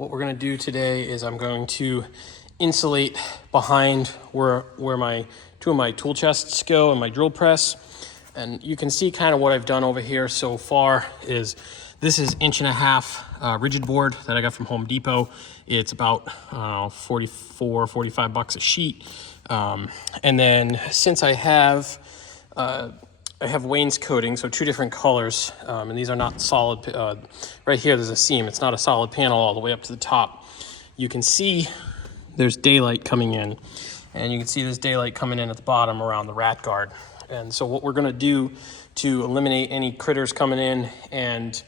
What we're going to do today is I'm going to insulate behind where my two of my tool chests go and my drill press. And you can see kind of what I've done over here so far is this is 1.5" rigid board that I got from Home Depot. It's about 44, 45 bucks a sheet. And then since I have wainscoting, so 2 different colors, and these are not solid. Right here, there's a seam. It's not a solid panel all the way up to the top. You can see there's daylight coming in, and you can see there's daylight coming in at the bottom around the rat guard. And so what we're gonna do to eliminate any critters coming in and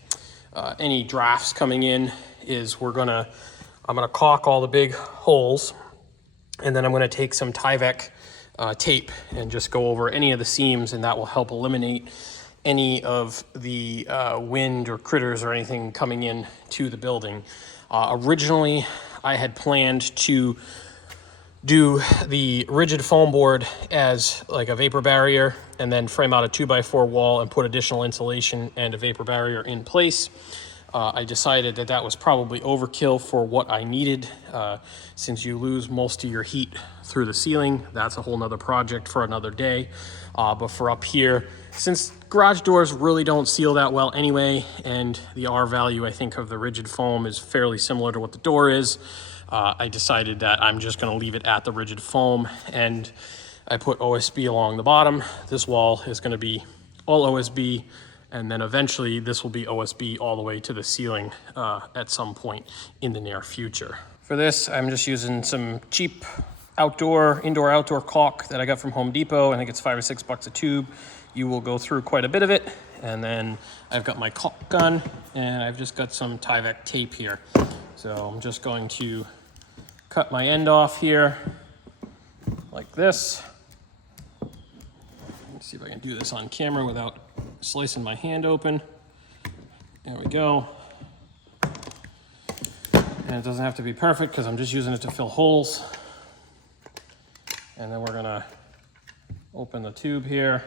any drafts coming in is I'm gonna caulk all the big holes, and then I'm gonna take some Tyvek tape and just go over any of the seams, and that will help eliminate any of the wind or critters or anything coming in to the building. Originally, I had planned to do the rigid foam board as like a vapor barrier and then frame out a 2x4 wall and put additional insulation and a vapor barrier in place. I decided that that was probably overkill for what I needed. Since you lose most of your heat through the ceiling, that's a whole nother project for another day. But for up here, since garage doors really don't seal that well anyway, and the R value I think of the rigid foam is fairly similar to what the door is, I decided that I'm just gonna leave it at the rigid foam, and I put OSB along the bottom. This wall is gonna be all OSB, and then eventually this will be OSB all the way to the ceiling at some point in the near future. For this, I'm just using some cheap indoor-outdoor caulk that I got from Home Depot. I think it's $5 or $6 a tube. You will go through quite a bit of it. And then I've got my caulk gun, and I've just got some Tyvek tape here. So I'm just going to cut my end off here like this. Let's see if I can do this on camera without slicing my hand open. There we go. And it doesn't have to be perfect because I'm just using it to fill holes. And then we're gonna open the tube here.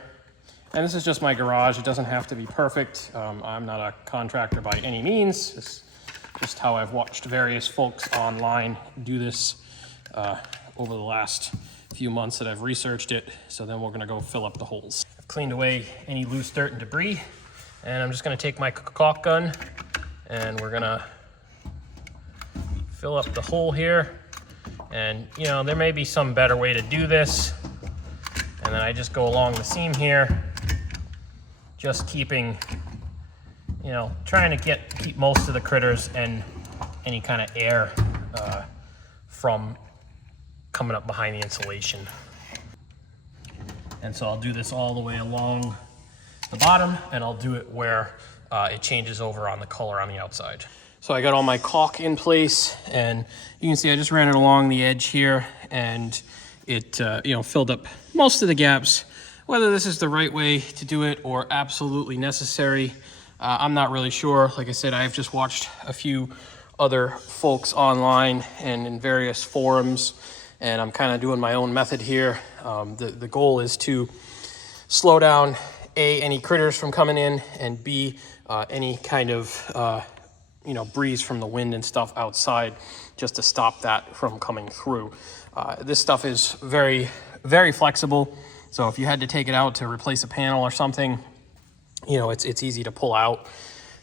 And this is just my garage. It doesn't have to be perfect. I'm not a contractor by any means. It's just how I've watched various folks online do this over the last few months that I've researched it. So then we're gonna go fill up the holes. I've cleaned away any loose dirt and debris, and I'm just gonna take my caulk gun and we're gonna fill up the hole here. And you know, there may be some better way to do this. And then I just go along the seam here, just keeping, you know, trying to keep most of the critters and any kind of air from coming up behind the insulation. And so I'll do this all the way along the bottom, and I'll do it where it changes over on the color on the outside. So I got all my caulk in place, and you can see I just ran it along the edge here, and it filled up most of the gaps. Whether this is the right way to do it or absolutely necessary, I'm not really sure. Like I said, I've just watched a few other folks online and in various forums, and I'm kind of doing my own method here. The goal is to slow down A, any critters from coming in, and B, any kind of breeze from the wind and stuff outside, just to stop that from coming through. This stuff is very, very flexible. So if you had to take it out to replace a panel or something, you know, it's easy to pull out.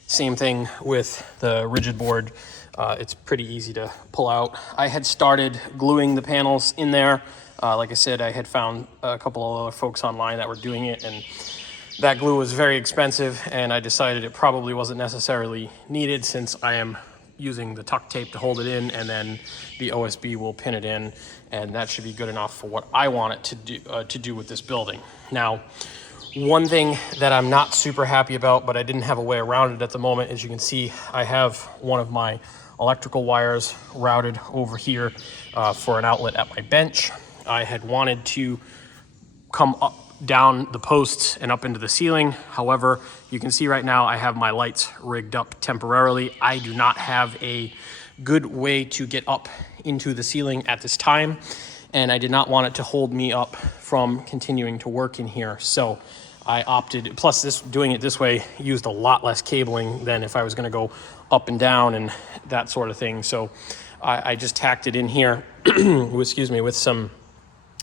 Same thing with the rigid board. It's pretty easy to pull out. I had started gluing the panels in there. Like I said, I had found a couple of other folks online that were doing it, and that glue was very expensive, and I decided it probably wasn't necessarily needed since I am using the tuck tape to hold it in, and then the OSB will pin it in, and that should be good enough for what I want it to do with this building. Now, one thing that I'm not super happy about, but I didn't have a way around it at the moment, as you can see, I have one of my electrical wires routed over here for an outlet at my bench. I had wanted to come up down the posts and up into the ceiling. However, you can see right now I have my lights rigged up temporarily. I do not have a good way to get up into the ceiling at this time, and I did not want it to hold me up from continuing to work in here. So I opted, plus doing it this way used a lot less cabling than if I was gonna go up and down and that sort of thing. So I just tacked it in here, excuse me, with some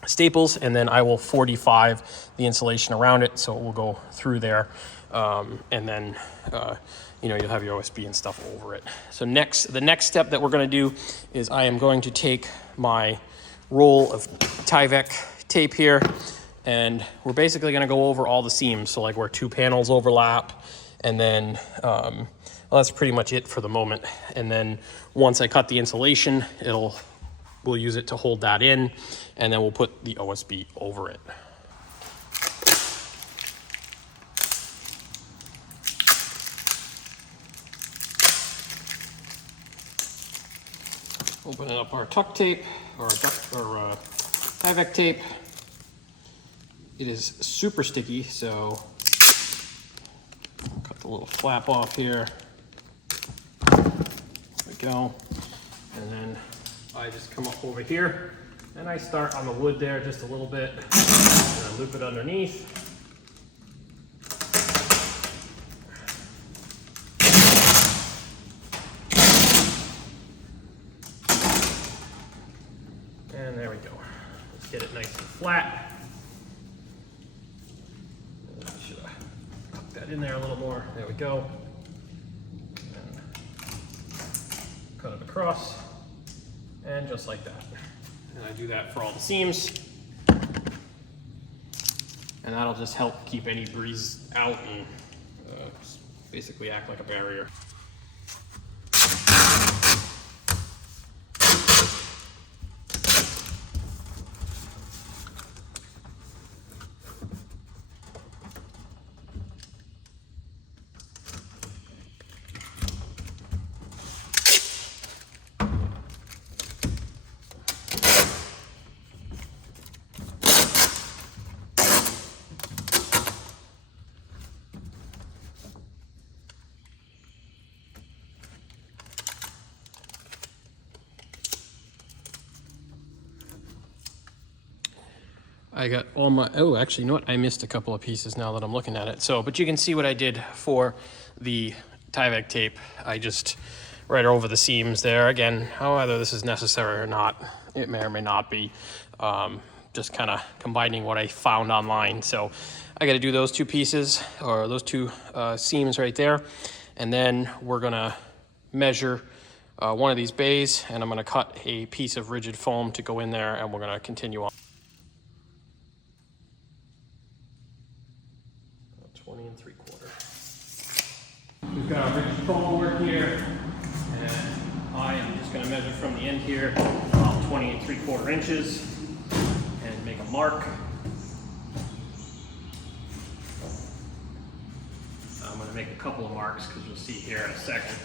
staples, and then I will 45 the insulation around it so it will go through there, and then you know, you'll have your OSB and stuff over it. So the next step that we're going to do is I am going to take my roll of Tyvek tape here, and we're basically going to go over all the seams, so like where 2 panels overlap, and then well, that's pretty much it for the moment. And then once I cut the insulation, we'll use it to hold that in, and then we'll put the OSB over it. Opening up our tuck tape, or Tyvek tape. It is super sticky, so cut the little flap off here. There we go. And then I just come up over here and I start on the wood there just a little bit, and I loop it underneath. And there we go. Let's get it nice and flat. Should I cut that in there a little more? There we go. And cut it across, and just like that. And I do that for all the seams. And that'll just help keep any breeze out and basically act like a barrier. I got all my, oh, actually, you know what? I missed a couple of pieces now that I'm looking at it. So, but you can see what I did for the Tyvek tape. I just right over the seams there. Again, whether this is necessary or not, it may or may not be. Just kind of combining what I found online. So I got to do those 2 pieces, or those 2 seams right there. And then we're gonna measure one of these bays, and I'm gonna cut a piece of rigid foam to go in there, and we're gonna continue on. 20 3/4. We've got our rigid foam work here, and I am just going to measure from the end here about 20 3/4 inches and make a mark. I'm going to make a couple of marks because you'll see here in a second.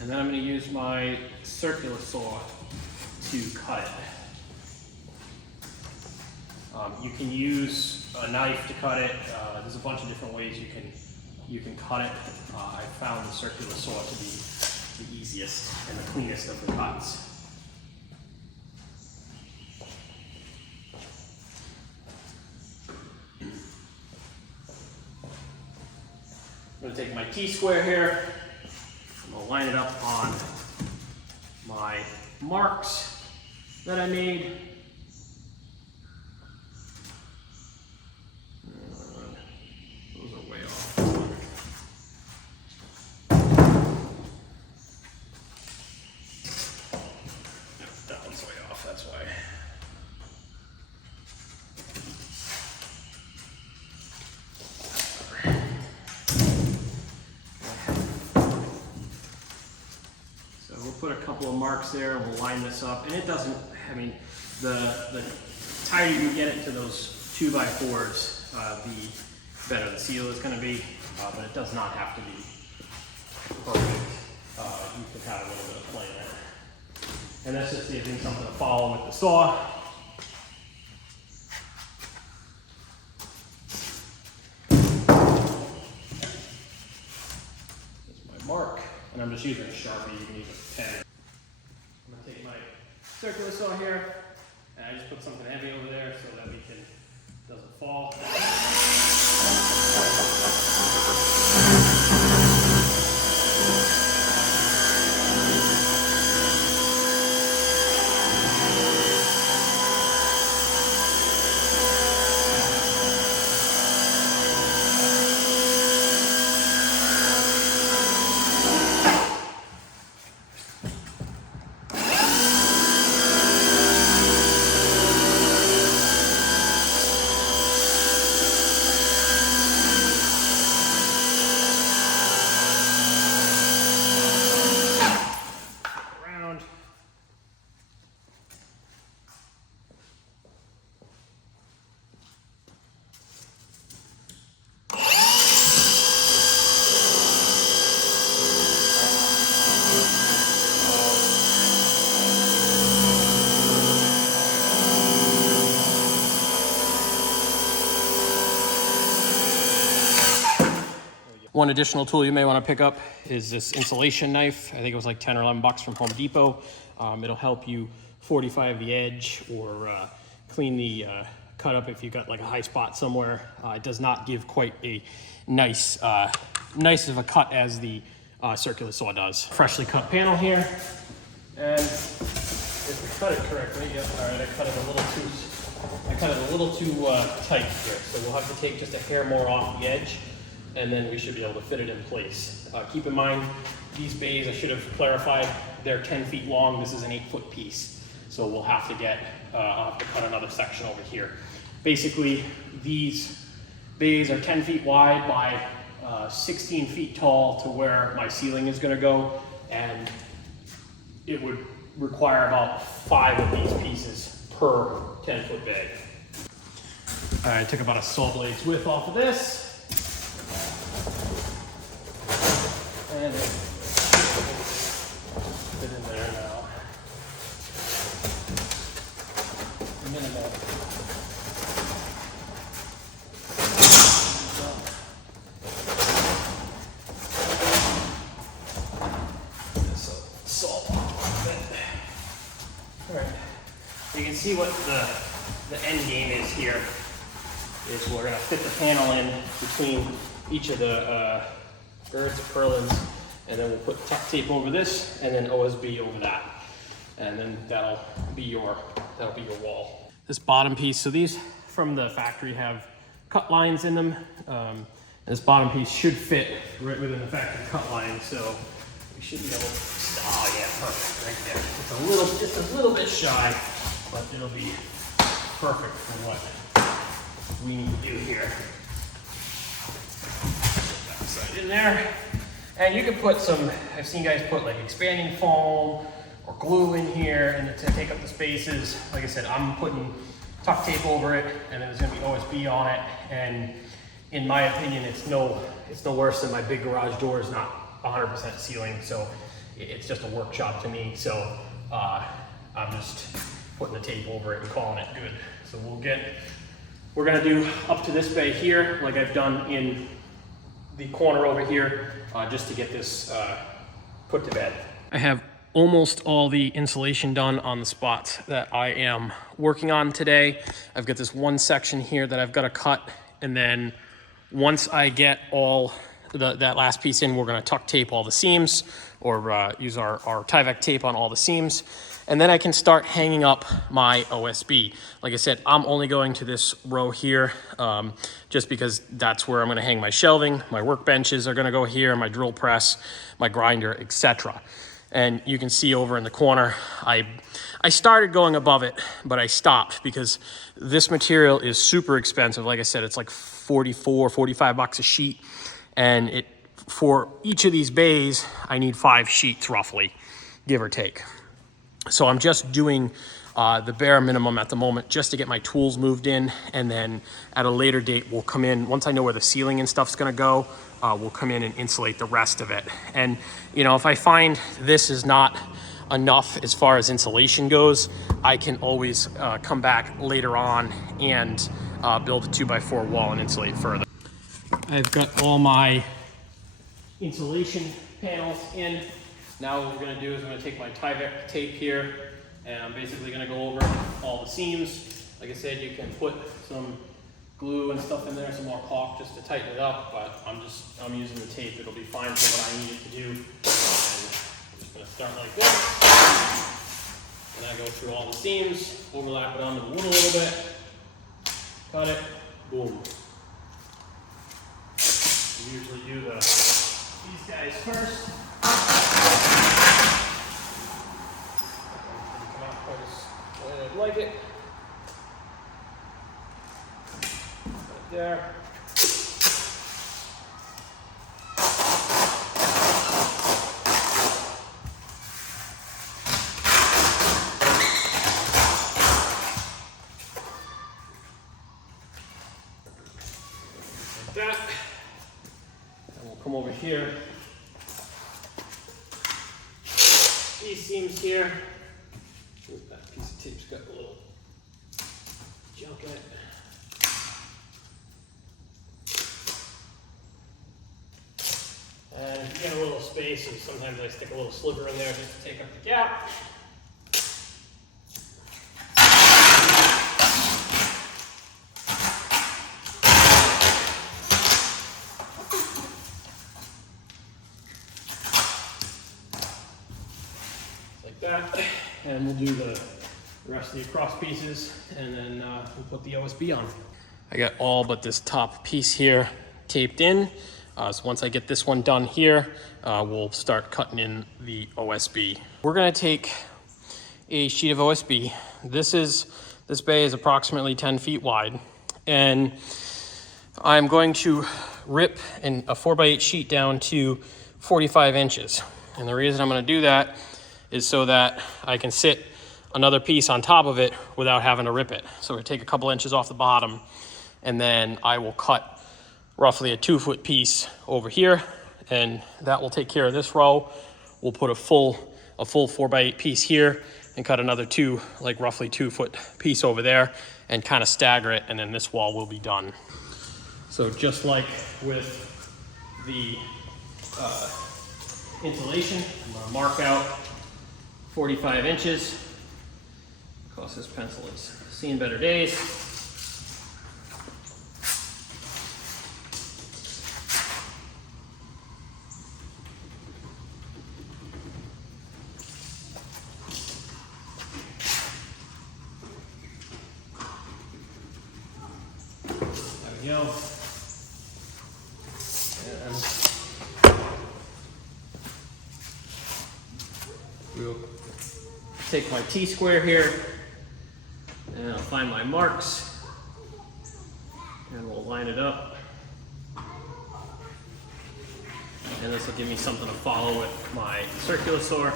And then I'm going to use my circular saw to cut it. You can use a knife to cut it. There's a bunch of different ways you can cut it. I found the circular saw to be the easiest and the cleanest of the cuts. I'm going to take my T-square here. I'm going to line it up on my marks that I made. Those are way off. That one's way off, that's why. So we'll put a couple of marks there and we'll line this up. And it doesn't, I mean, the tighter you get it to those 2x4s, the better the seal is going to be, but it does not have to be perfect. You can have a little bit of play in it. And that's just giving something to follow with the saw. That's my mark, and I'm just using a Sharpie. You can use a pen. I'm going to take my circular saw here, And I just put something heavy over there so that doesn't fall. One additional tool you may want to pick up is this insulation knife. I think it was like 10 or 11 bucks from Home Depot. It'll help you 45 the edge or clean the cut up if you've got like a high spot somewhere. It does not give quite a nice of a cut as the circular saw does. Freshly cut panel here, and if we cut it correctly, yep, all right, I cut it a little too tight here, so we'll have to take just a hair more off the edge, and then we should be able to fit it in place. Keep in mind, these bays, I should have clarified, they're 10 feet long. This is an 8-foot piece. So we'll have to I'll have to cut another section over here. Basically, these bays are 10 feet wide by 16 feet tall to where my ceiling is gonna go. And it would require about 5 of these pieces per 10-foot bay. All right, I took about a saw blade's width off of this. And fit in there now. Minimal. This saw off a bit. All right. You can see what the end game is here. Is we're going to fit the panel in between each of the girds or purlins, and then we'll put tuck tape over this, and then OSB over that, and then that'll be your wall. This bottom piece, so these from the factory have cut lines in them. And this bottom piece should fit right within the factory cut line, so we should be able to. Oh yeah, perfect, right there. It's just a little bit shy, but it'll be perfect for what we need to do here. Right in there, and you can put some, I've seen guys put like expanding foam or glue in here and to take up the spaces. Like I said, I'm putting tuck tape over it, and then there's going to be OSB on it, and in my opinion it's no worse than my big garage door is not 100% sealing, so it's just a workshop to me. So I'm just putting the tape over it and calling it good. So we're going to do up to this bay here like I've done in the corner over here, just to get this put to bed. I have almost all the insulation done on the spots that I am working on today. I've got this one section here that I've got to cut, and then once I get all that last piece in, we're going to tuck tape all the seams, or use our Tyvek tape on all the seams, and then I can start hanging up my OSB. Like I said, I'm only going to this row here, just because that's where I'm going to hang my shelving. My workbenches are going to go here, my drill press, my grinder, etc. And you can see over in the corner, I started going above it, but I stopped because this material is super expensive. Like I said, it's like 45 bucks a sheet, and for each of these bays, I need 5 sheets roughly, give or take. So I'm just doing the bare minimum at the moment just to get my tools moved in, and then at a later date we'll come in, once I know where the ceiling and stuff's gonna go, we'll come in and insulate the rest of it. And you know, if I find this is not enough as far as insulation goes, I can always come back later on and build a 2x4 wall and insulate further. I've got all my insulation panels in. Now what we're going to do is I'm going to take my Tyvek tape here, And I'm basically gonna go over all the seams. Like I said, you can put some glue and stuff in there, some more caulk just to tighten it up, but I'm using the tape. It'll be fine for what I need it to do. And I'm just gonna start like this. And I go through all the seams, overlap it onto the wood a little bit, cut it, boom. We usually do these guys first. Come out quite as way I'd like it. Right there. Like that. And we'll come over here. These seams here. Ooh, that piece of tape's got a little junk in it. And if you get a little space, and sometimes I stick a little sliver in there just to take up the gap. Like that. And we'll do the rest of the across pieces, and then we'll put the OSB on. I got all but this top piece here taped in. So once I get this one done here, we'll start cutting in the OSB. We're gonna take a sheet of OSB. This bay is approximately 10 feet wide, and I'm going to rip a 4x8 sheet down to 45 inches. And the reason I'm gonna do that is so that I can sit another piece on top of it without having to rip it. So we take a couple inches off the bottom, and then I will cut roughly a 2-foot piece over here, and that will take care of this row. We'll put a full 4x8 piece here and cut another roughly 2-foot piece over there and kind of stagger it, and then this wall will be done. So just like with the insulation, I'm gonna mark out 45 inches. Of course, this pencil has seen better days. There we go. And we'll take my T-square here, and I'll find my marks, and we'll line it up. And this will give me something to follow with my circular saw.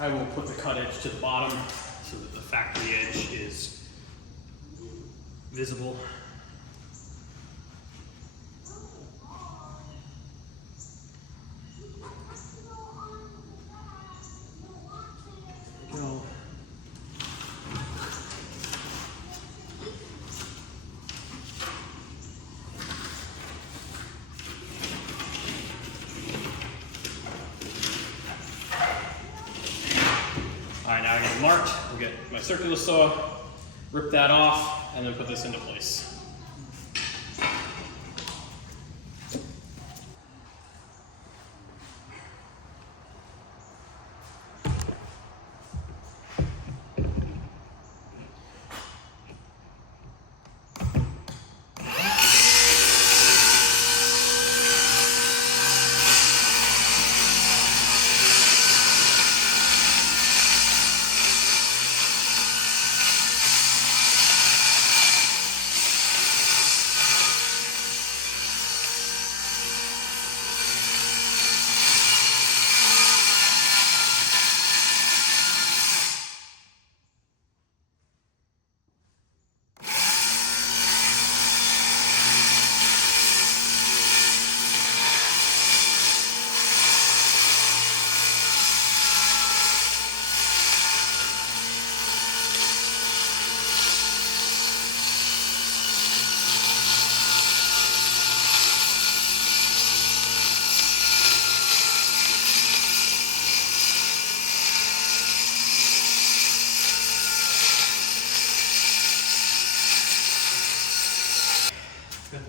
I will put the cut edge to the bottom so that the factory edge is visible. There we go. All right, now I got it marked. We'll get my circular saw, rip that off, and then put this into place.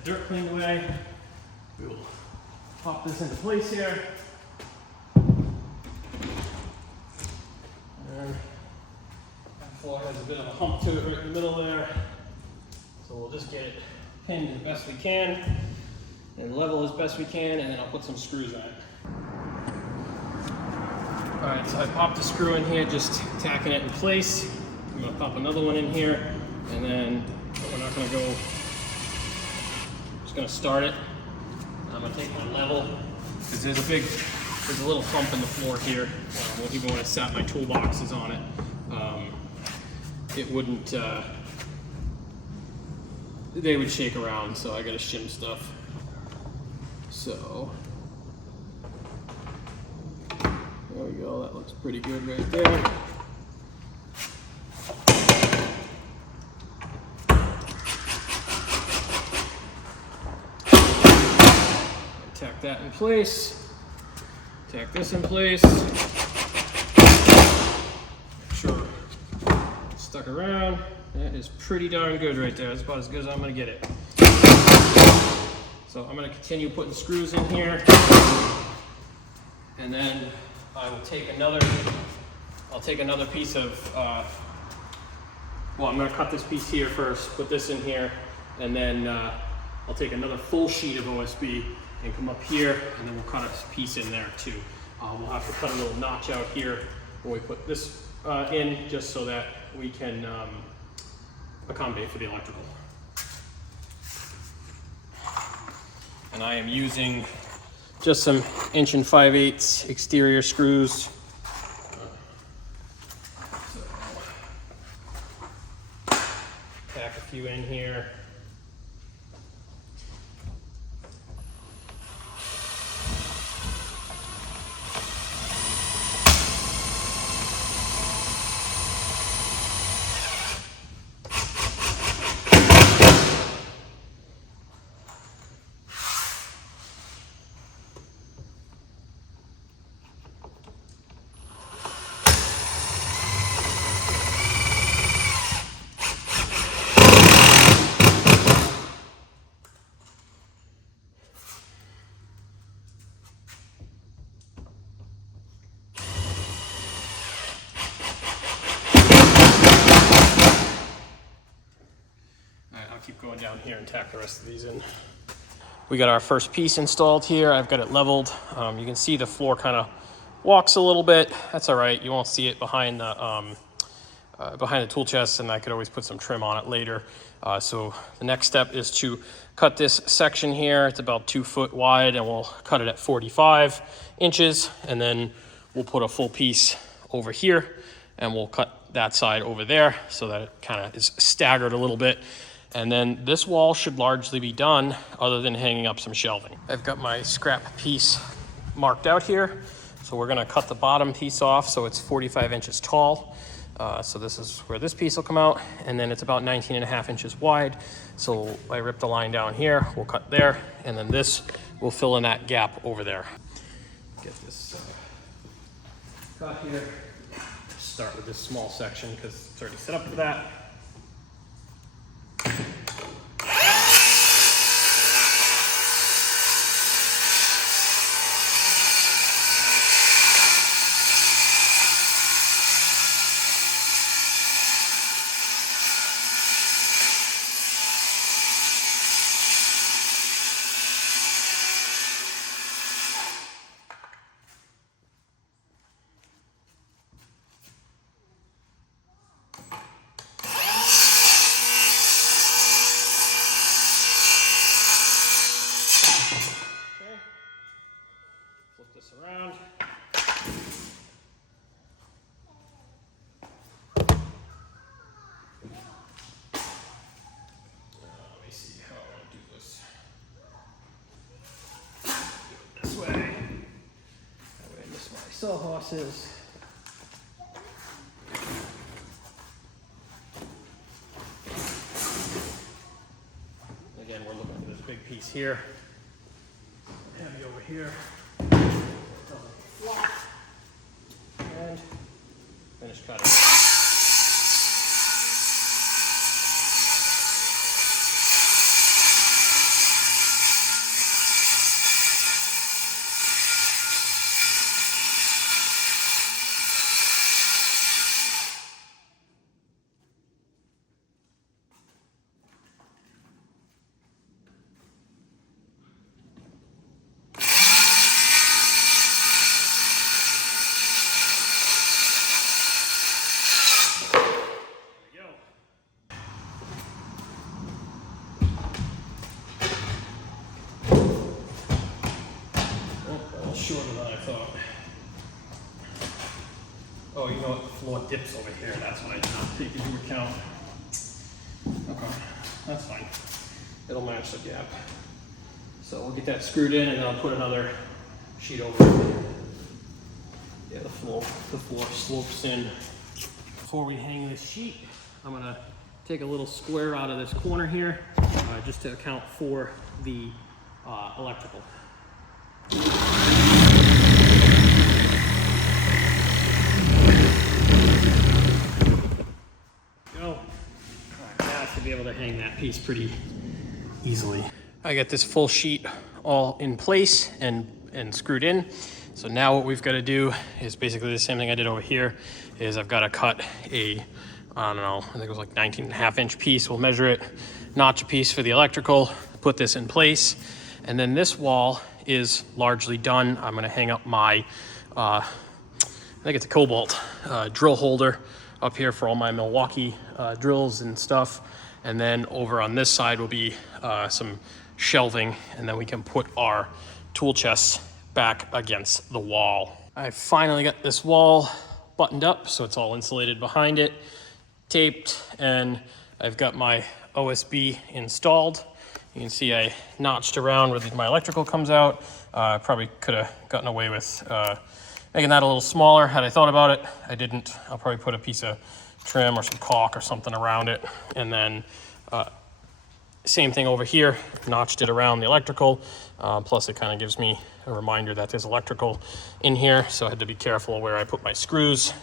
the dirt cleaned away. We will pop this into place here. And that floor has a bit of a hump to it right in the middle there. So we'll just get it pinned as best we can and level as best we can, and then I'll put some screws on it. All right, so I popped a screw in here, just tacking it in place. I'm gonna pop another one in here, and then we're not gonna go, just gonna start it. I'm gonna take my level, because there's a little hump in the floor here. Even when I sat my toolboxes on it, it wouldn't, they would shake around, so I gotta shim stuff. So, there we go, that looks pretty good right there. Tack that in place, tack this in place, make sure it's stuck around. That is pretty darn good right there. That's about as good as I'm gonna get it. So I'm gonna continue putting screws in here, and then I will take another, piece of, well, I'm gonna cut this piece here first, put this in here, and then I'll take another full sheet of OSB and come up here, and then we'll cut a piece in there too. We'll have to cut a little notch out here when we put this in, just so that we can accommodate for the electrical. And I am using just some 1 5/8" exterior screws. Tack a few in here. Keep going down here and tack the rest of these in. We got our first piece installed here. I've got it leveled. You can see the floor kind of walks a little bit. That's all right. You won't see it behind the tool chest, and I could always put some trim on it later. So the next step is to cut this section here. It's about 2 foot wide, and we'll cut it at 45 inches, and then we'll put a full piece over here, and we'll cut that side over there so that it kind of is staggered a little bit. And then this wall should largely be done, other than hanging up some shelving. I've got my scrap piece marked out here. So we're gonna cut the bottom piece off so it's 45 inches tall. So this is where this piece will come out, and then it's about 19.5 inches wide. So I ripped the line down here, we'll cut there, and then this will fill in that gap over there. Get this cut here. Start with this small section because it's already set up for that. Flip this around. Let me see how I want to do this. Do it this way. That way I miss my sawhorses. Again, we're looking for this big piece here. Heavy over here. And finish cutting. Oh, you know what? The floor dips over here. That's what I did not take into account. Okay, that's fine. It'll match the gap. So we'll get that screwed in, and then I'll put another sheet over it. Yeah, the floor slopes in. Before we hang this sheet, I'm gonna take a little square out of this corner here, just to account for the electrical. Go. All right, now I should be able to hang that piece pretty easily. I got this full sheet all in place and screwed in. So now what we've got to do is basically the same thing I did over here. Is I've got to cut a, I don't know, I think it was like 19.5-inch piece. We'll measure it, notch a piece for the electrical, put this in place. And then this wall is largely done. I'm gonna hang up my, I think it's a Cobalt drill holder up here for all my Milwaukee drills and stuff. And then over on this side will be some shelving, and then we can put our tool chests back against the wall. I finally got this wall buttoned up, so it's all insulated behind it, taped, and I've got my OSB installed. You can see I notched around where my electrical comes out. I probably could have gotten away with making that a little smaller had I thought about it. I didn't. I'll probably put a piece of trim or some caulk or something around it. And then same thing over here, notched it around the electrical. Plus it kind of gives me a reminder that there's electrical in here. So I had to be careful where I put my screws.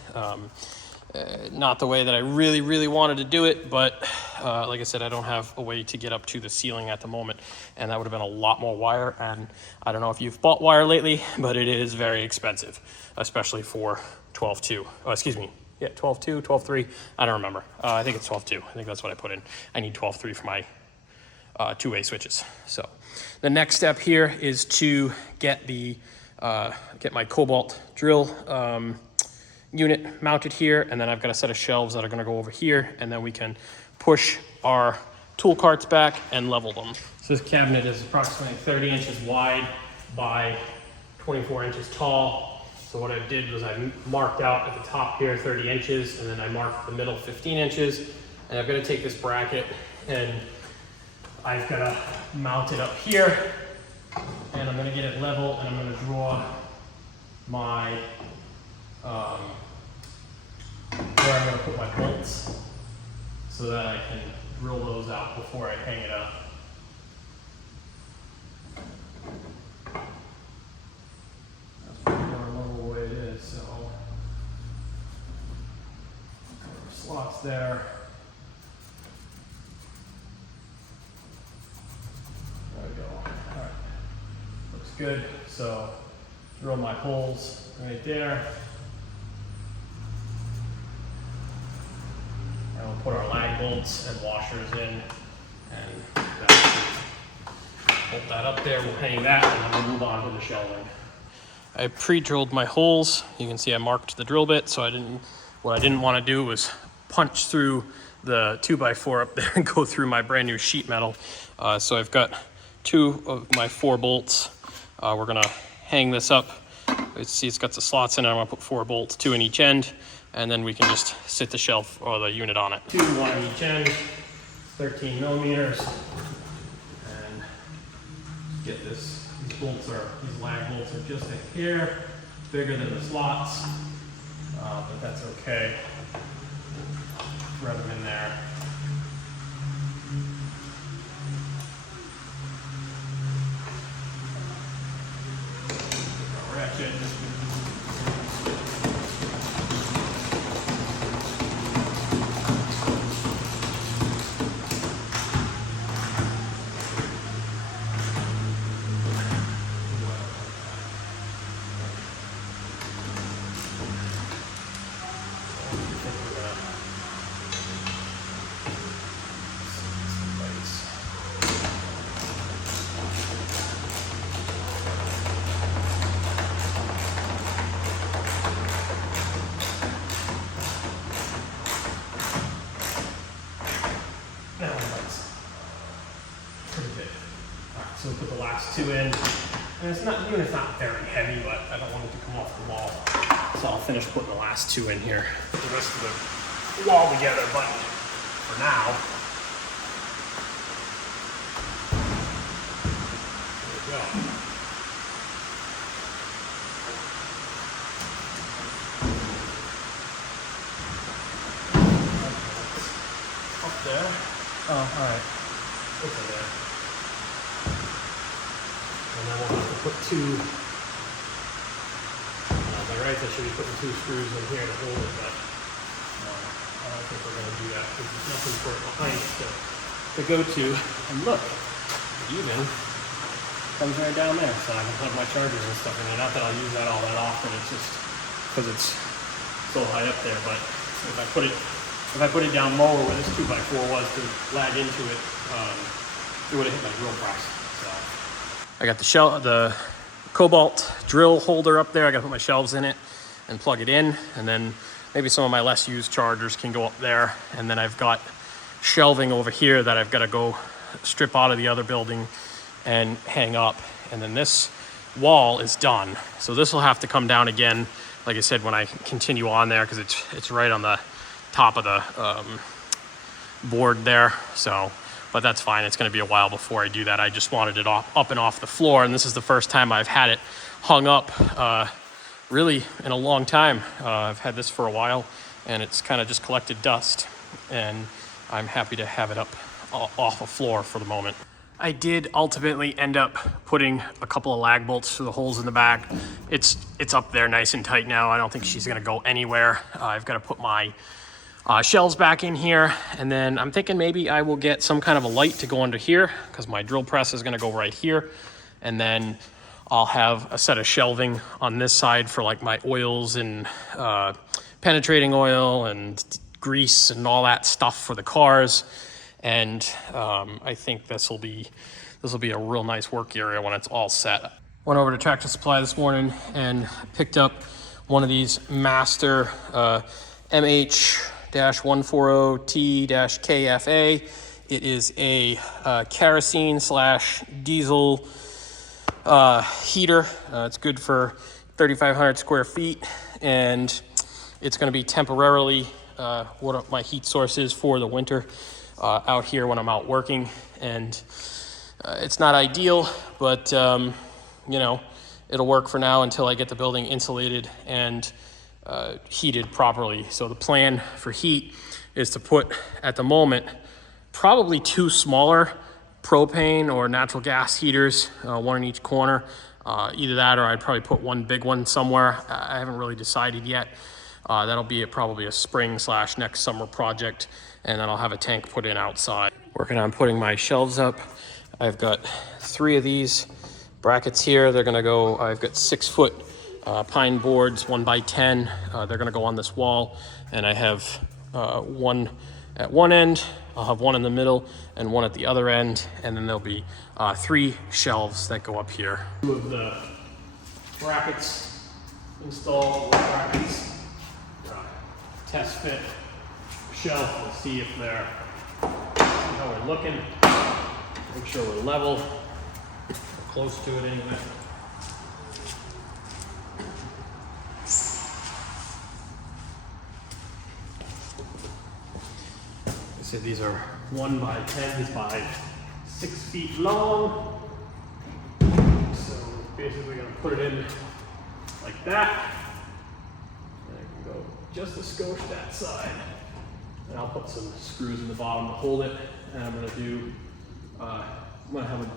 Not the way that I really wanted to do it, but like I said, I don't have a way to get up to the ceiling at the moment, and that would have been a lot more wire. And I don't know if you've bought wire lately, but it is very expensive, especially for 12.2. Oh, excuse me. Yeah, 12.2, 12.3. I don't remember. I think it's 12.2. I think that's what I put in. I need 12.3 for my two-way switches. So the next step here is to get the get my Cobalt drill unit mounted here, and then I've got a set of shelves that are going to go over here, and then we can push our tool carts back and level them. So this cabinet is approximately 30 inches wide by 24 inches tall. So what I did was I marked out at the top here 30 inches, and then I marked the middle 15 inches, and I've got to take this bracket and I've got to mount it up here, and I'm going to get it level, and I'm going to draw my where I'm going to put my bolts so that I can drill those out before I hang it up. That's pretty darn level the way it is, so slots there. There we go. All right, looks good. So drill my holes right there. And we'll put our lag bolts and washers in, and bolt that up there. We'll hang that, and then we'll move on to the shelving. I pre-drilled my holes. You can see I marked the drill bit, so what I didn't want to do was punch through the 2x4 up there and go through my brand new sheet metal. So I've got 2 of my 4 bolts. We're gonna hang this up. See, it's got the slots in it. I'm gonna put 4 bolts, 2 in each end, and then we can just sit the shelf or the unit on it. 2, 1 on each end, 13 millimeters, and get this. These lag bolts are just a hair bigger than the slots, but that's okay. Thread them in there. Ratchet. So we put the last 2 in, and the unit's not very heavy, but I don't want it to come off the wall. once I'll finish putting the last two in here. Put the rest of the wall together, but for now, there we go. Up there. Oh, all right. It's in there. And then we'll have to put two. By rights, I should be putting two screws in here to hold it, but I don't think we're going to do that because there's nothing for it behind it to go to. And look, it even comes right down there, so I can plug my chargers and stuff in it. Not that I'll use that all that often. It's just because it's so high up there. But if I put it down lower where this 2x4 was to lag into it, it would have hit my drill press. So I got the Cobalt drill holder up there. I gotta put my shelves in it and plug it in, and then maybe some of my less used chargers can go up there. And then I've got shelving over here that I've got to go strip out of the other building and hang up. And then this wall is done, so this will have to come down again, like I said, when I continue on there, because it's right on the top of the board there. So but that's fine. It's going to be a while before I do that. I just wanted it up and off the floor, and this is the first time I've had it hung up really in a long time. I've had this for a while, and it's kind of just collected dust, and I'm happy to have it up off the floor for the moment. I did ultimately end up putting a couple of lag bolts through the holes in the back. It's up there nice and tight now. I don't think she's going to go anywhere. I've got to put my shelves back in here, and then I'm thinking maybe I will get some kind of a light to go under here because my drill press is going to go right here, and then I'll have a set of shelving on this side for like my oils and penetrating oil and grease and all that stuff for the cars. And I think this will be a real nice work area when it's all set. Went over to Tractor Supply this morning and picked up one of these Master MH-140T-KFA. It is a kerosene / diesel heater. It's good for 3,500 square feet, and it's going to be temporarily what my heat source is for the winter out here when I'm out working. And it's not ideal, but you know, it'll work for now until I get the building insulated and heated properly. So the plan for heat is to put, at the moment, probably two smaller propane or natural gas heaters, one in each corner. Either that, or I'd probably put one big one somewhere. I haven't really decided yet. That'll be probably a spring / next summer project, and then I'll have a tank put in outside. Working on putting my shelves up. I've got 3 of these brackets here. They're gonna go, I've got 6-foot pine boards, 1x10. They're gonna go on this wall, and I have one at one end, I'll have one in the middle and one at the other end, and then there'll be 3 shelves that go up here. 2 of the brackets installed, brackets, test fit shelf. We'll see if they're, how we're looking, make sure we're level, we're close to it anyway. So these are 1x10s by 6 feet long. So basically gonna put it in like that. And I can go just a skosh that side. And I'll put some screws in the bottom to hold it. And I'm gonna do, I'm gonna have a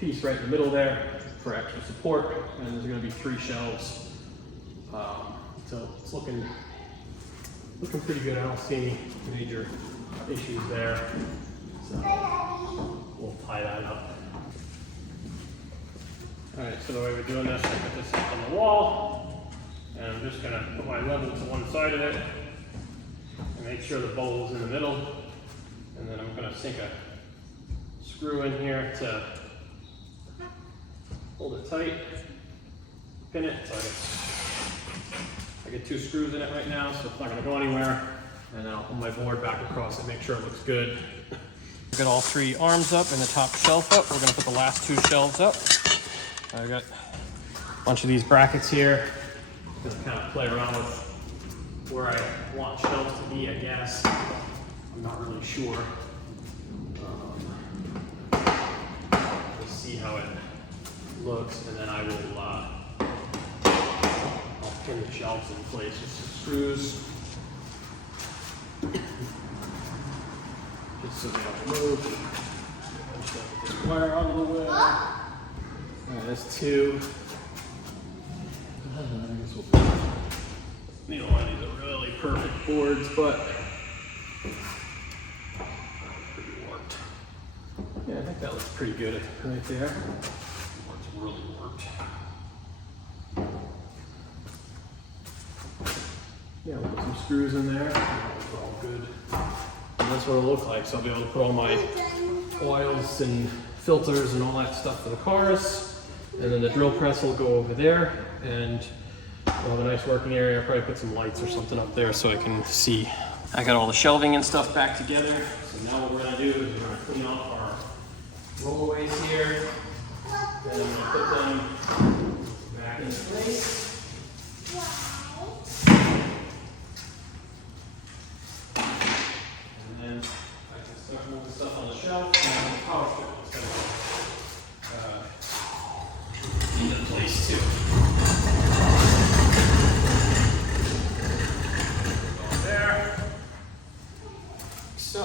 piece right in the middle there for extra support. And there's gonna be 3 shelves. So it's looking pretty good. I don't see any major issues there. So we'll tie that up. All right, so the way we're doing this, I put this up on the wall, and I'm just gonna put my level to one side of it and make sure the bowl's in the middle. And then I'm gonna sink a screw in here to hold it tight, pin it. So I get 2 screws in it right now, so it's not gonna go anywhere. And then I'll pull my board back across and make sure it looks good. I've got all 3 arms up and the top shelf up. We're gonna put the last 2 shelves up. I've got a bunch of these brackets here. gonna kind of play around with where I want shelves to be, I guess. I'm not really sure. We'll see how it looks, and then I will I'll pin the shelves in place with some screws. Just so they don't move. Just get this wire out of the way. Alright, that's two. I guess we'll put neither one of these are really perfect boards, but pretty warped. Yeah, I think that looks pretty good right there. It's really warped. Yeah, we'll put some screws in there. They're all good. And that's what it'll look like. So I'll be able to put all my oils and filters and all that stuff for the cars. And then the drill press will go over there, and we'll have a nice working area. I'll probably put some lights or something up there so I can see. I got all the shelving and stuff back together. So now what we're gonna do is we're gonna clean off our rollaways here. Then I'm gonna put them back in place. And then I can start moving stuff on the shelf, and then the power strip is gonna in place too. Go there. So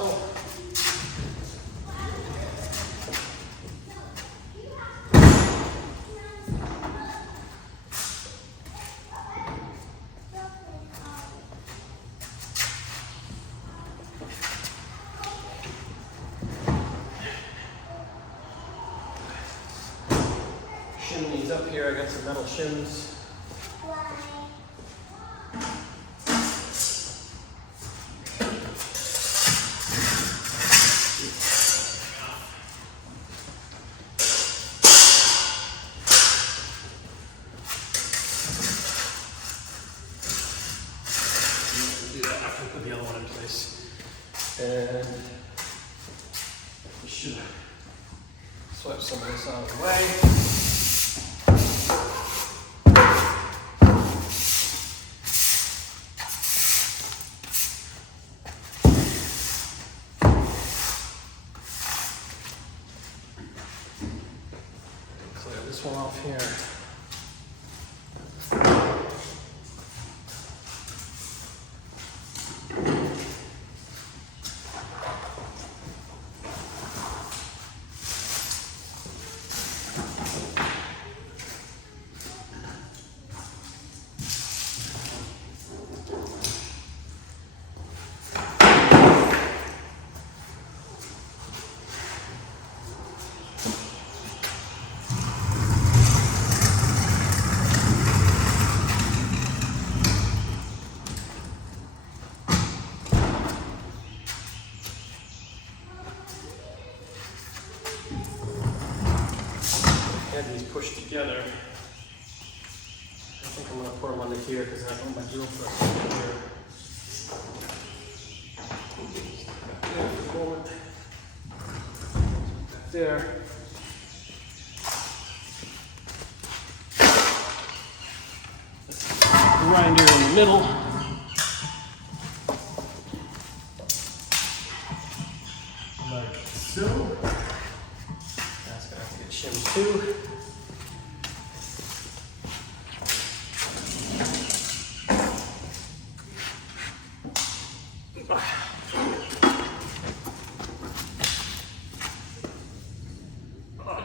chimneys up here. I got some metal shims. We'll do that after we put the other one in place. And we should swipe some of this out of the way. This one off here. These pushed together. I think I'm going to put them under here because I don't my drill press over here. Back there for a moment. Back there. Grinder in the middle. Like so. That's going to have to get shimmed too.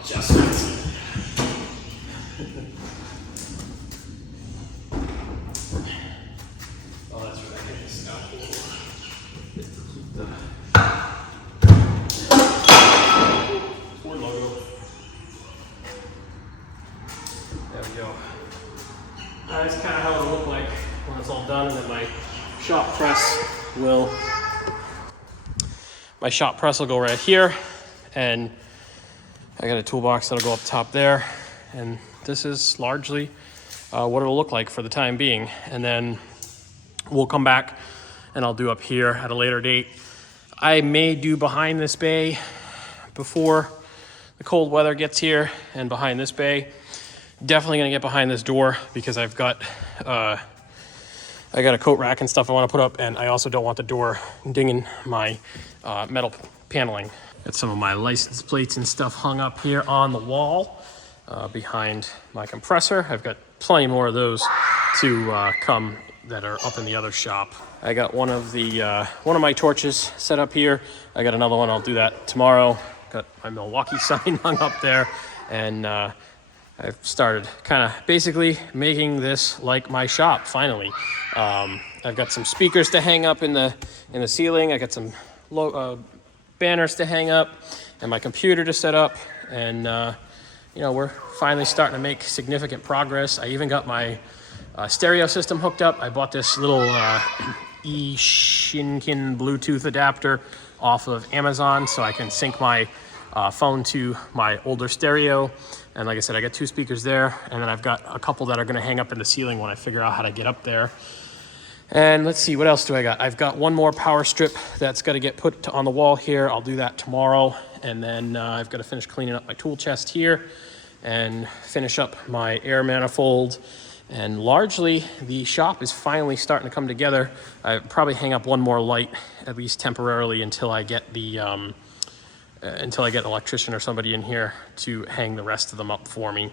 Adjustments. Oh, that's right. I get this out a little. Keep the Ford logo. There we go. That's kind of how it'll look like when it's all done, and then my shop press will go right here, and I got a toolbox that'll go up top there, and this is largely what it'll look like for the time being. And then we'll come back and I'll do up here at a later date. I may do behind this bay before the cold weather gets here, and behind this bay. Definitely gonna get behind this door because I've got I got a coat rack and stuff I want to put up, and I also don't want the door dinging my metal paneling. Got some of my license plates and stuff hung up here on the wall behind my compressor. I've got plenty more of those to come that are up in the other shop. I got one of my torches set up here. I got another one. I'll do that tomorrow. Got my Milwaukee sign hung up there, and I've started kind of basically making this like my shop finally. I've got some speakers to hang up in the ceiling. I got some banners to hang up, and my computer to set up, and you know, we're finally starting to make significant progress. I even got my stereo system hooked up. I bought this little Shinkin Bluetooth adapter off of Amazon so I can sync my phone to my older stereo. And like I said, I got 2 speakers there, and then I've got a couple that are gonna hang up in the ceiling when I figure out how to get up there. And let's see, what else do I got? I've got one more power strip that's got to get put on the wall here. I'll do that tomorrow. And then I've got to finish cleaning up my tool chest here and finish up my air manifold. And largely, the shop is finally starting to come together. I probably hang up one more light, at least temporarily, until I get an electrician or somebody in here to hang the rest of them up for me.